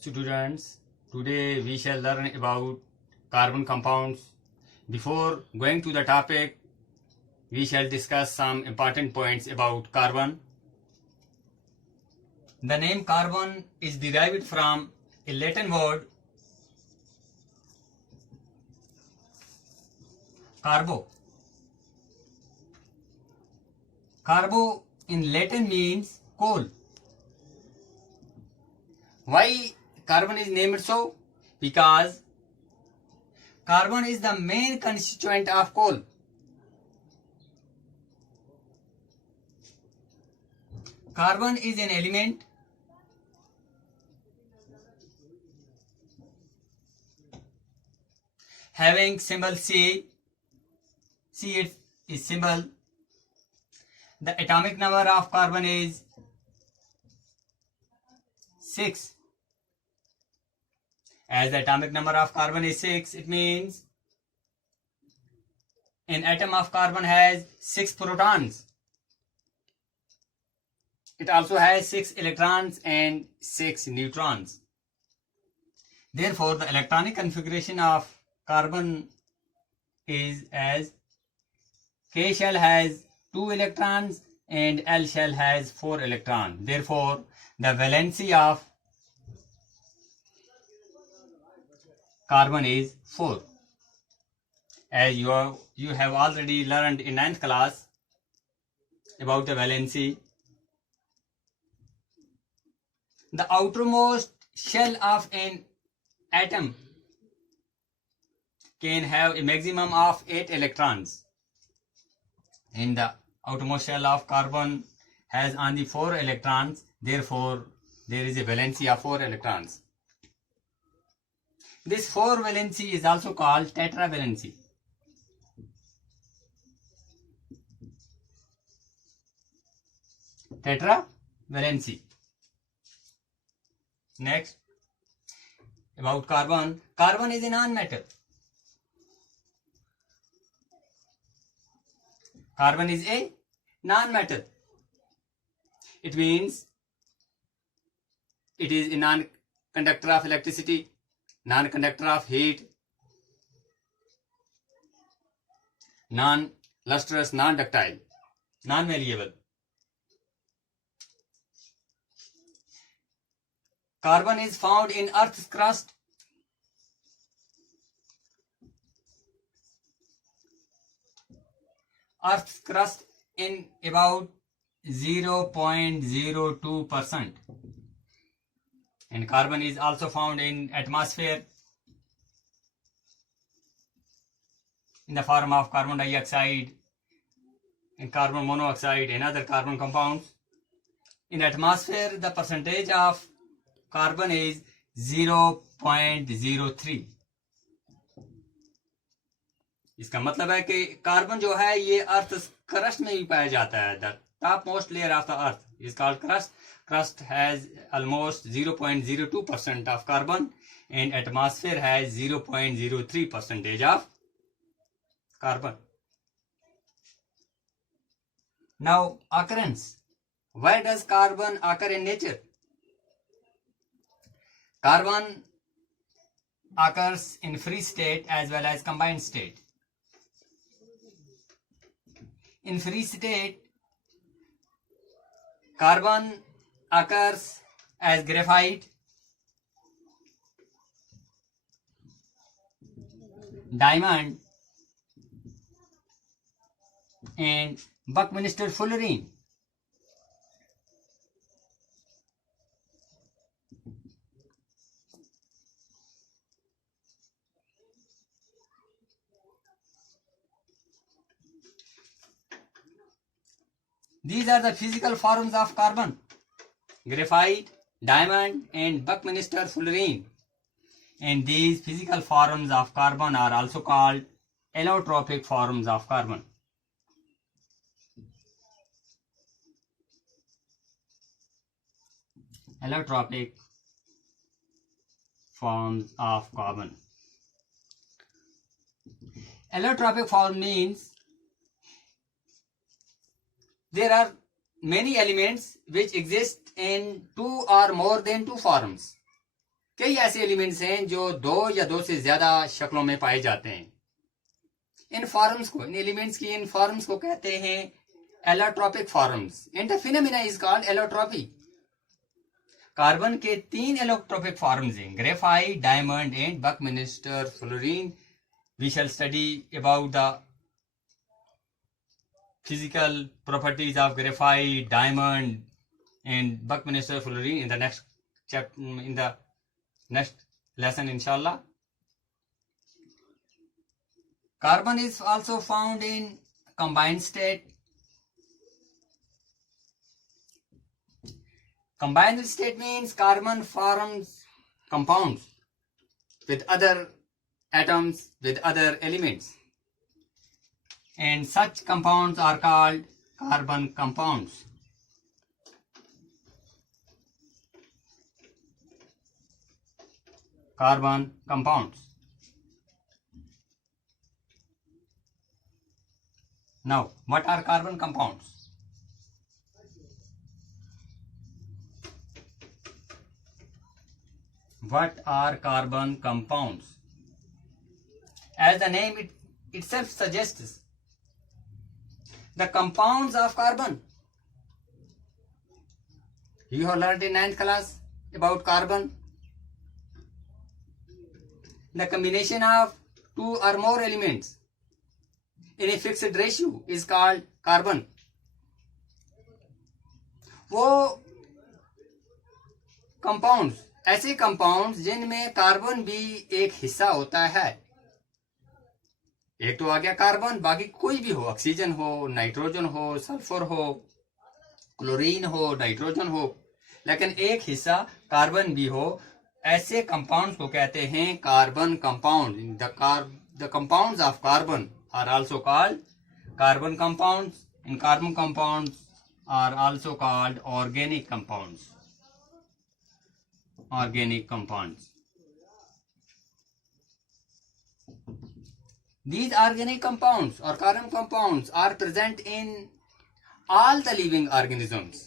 Students, today we shall learn about carbon compounds. Before going to the topic, we shall discuss some important points about carbon. The name carbon is derived from a Latin word carbo. Carbo in Latin means coal. Why carbon is named so? Because carbon is the main constituent of coal. Carbon is an element having symbol C. C is symbol. The atomic number of carbon is 6. As the atomic number of carbon is 6, it means an atom of carbon has 6 protons. It also has 6 electrons and 6 neutrons. Therefore, the electronic configuration of carbon is as K shell has 2 electrons and L shell has 4 electrons. Therefore, the valency of carbon is 4. As you have already learned in 9th class about the valency. The outermost shell of an atom can have a maximum of 8 electrons. And the outermost shell of carbon has only 4 electrons. Therefore, there is a valency of 4 electrons. This 4 valency is also called tetravalency. Tetravalency. Next, about carbon. Carbon is a non-metal. Carbon is a non-metal. It means it is a non-conductor of electricity, non-conductor of heat, non-lustrous, non-ductile, non-malleable. Carbon is found in Earth's crust. Earth's crust in about 0.02%. And carbon is also found in atmosphere in the form of carbon dioxide and carbon monoxide and other carbon compounds. In atmosphere, the percentage of carbon is 0.03. इसका मतलब है कि carbon जो है ये earth crust में ही पाया जाता है. The top most layer of the earth is called crust. Crust has almost 0.02% of carbon and atmosphere has 0.03% of carbon. Now, occurrence. Where does carbon occur in nature? Carbon occurs in free state as well as combined state. In free state, carbon occurs as graphite, diamond, and Buckminster fullerene. These are the physical forms of carbon: graphite, diamond, and Buckminster fullerene. And these physical forms of carbon are also called allotropic forms of carbon. Allotropic forms of carbon. Allotropic form means there are many elements which exist in two or more than two forms. कई ऐसे elements हैं जो दो या दो से ज्यादा शक्लों में पाए जाते हैं। इन फॉर्म्स को, इन एलिमेंट्स की इन फॉर्म्स को कहते हैं allotropic forms, and the phenomena is called allotropy. Carbon के 3 एलोट्रोपिक फॉर्म्स हैं, graphite, diamond and buckminster fullerene. We shall study about the physical properties of graphite, diamond and Buckminster fullerene in the next chapter, in the next lesson, inshallah. Carbon is also found in combined state. Combined state means carbon forms compounds with other atoms, with other elements, and such compounds are called carbon compounds. Carbon compounds. Now, what are carbon compounds? What are carbon compounds? As the name itself suggests, the compounds of carbon. You have learned in 9th class about carbon. The combination of two or more elements in a fixed ratio is called carbon. वो compounds, ऐसे compounds जिनमें carbon भी एक हिस्सा होता है। एक तो आ गया कार्बन, बाकी कोई भी हो, ऑक्सीजन हो, नाइट्रोजन हो, सल्फर हो, क्लोरीन हो, नाइट्रोजन हो, लेकिन एक हिस्सा कार्बन भी हो, ऐसे कंपाउंड्स को कहते हैं carbon compound. The compounds of carbon are also called carbon compounds, and carbon compounds are also called organic compounds. Organic compounds. These organic compounds or carbon compounds are present in all the living organisms,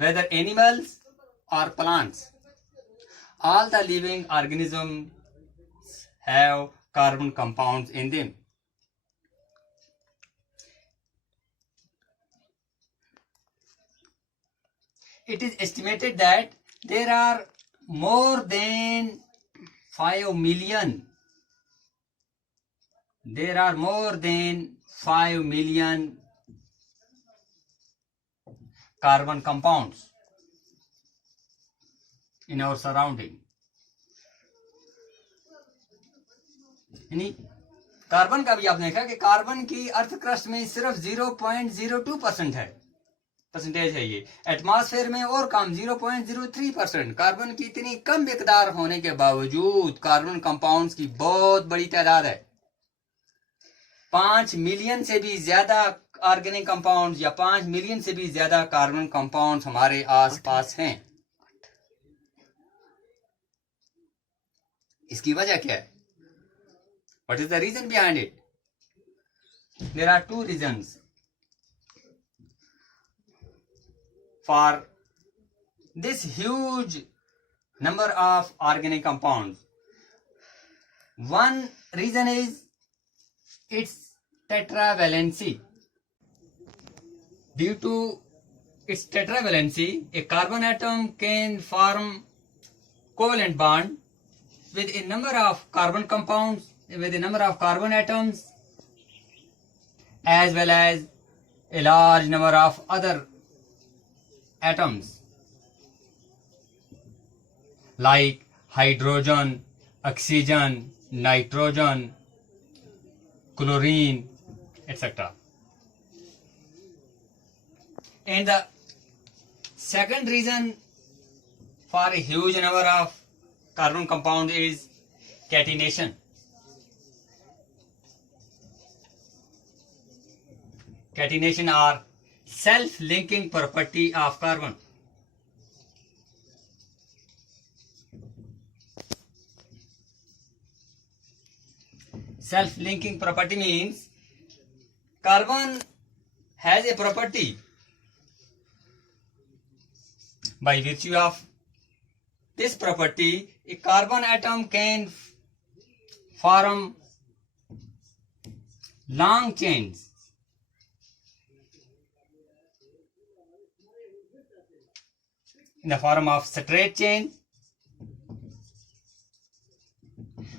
whether animals or plants. All the living organisms have carbon compounds in them. It is estimated that there are more than 5 million. There are more than 5 million carbon compounds in our surrounding. यानी carbon का भी आपने देखा कि carbon की earth crust में सिर्फ 0.02% है, परसेंटेज है ये। एटमॉस्फेयर में और कम 0.03%। कार्बन की इतनी कम मिकदार होने के बावजूद कार्बन कंपाउंड्स की बहुत बड़ी तादाद है। 5 मिलियन से भी ज्यादा ऑर्गेनिक कंपाउंड्स या 5 मिलियन से भी ज्यादा कार्बन कंपाउंड्स हमारे आसपास हैं। इसकी वजह क्या है? What is the reason behind it? There are two reasons for this huge number of organic compounds. One reason is its tetravalency. Due to its tetravalency, a carbon atom can form covalent bond with a number of carbon compounds, with a number of carbon atoms, as well as a large number of other atoms like hydrogen, oxygen, nitrogen, chlorine, etc. And the second reason for a huge number of carbon compounds is catenation. Catenation are self-linking property of carbon. Self-linking property means carbon has a property by virtue of this property, a carbon atom can form long chains. In the form of straight chain,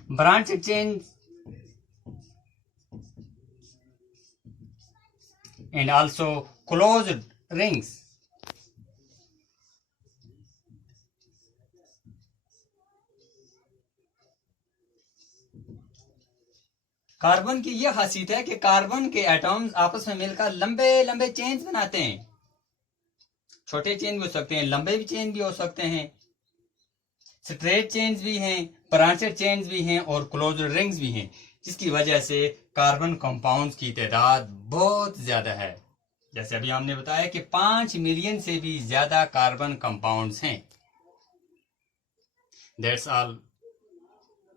branched chains, and also closed rings. Carbon की यह खासियत है कि carbon के atoms आपस में मिलकर लंबे लंबे चेन्स बनाते हैं। छोटे चेन भी हो सकते हैं, लंबे भी चेन भी हो सकते हैं, स्ट्रेट चेन्स भी हैं, ब्रांचेड चेन्स भी हैं और क्लोज्ड रिंग्स भी हैं, जिसकी वजह से कार्बन कंपाउंड्स की तादाद बहुत ज्यादा है। जैसे अभी हमने बताया कि 5 मिलियन से भी ज्यादा कार्बन कंपाउंड्स हैं। That's all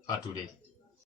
for today.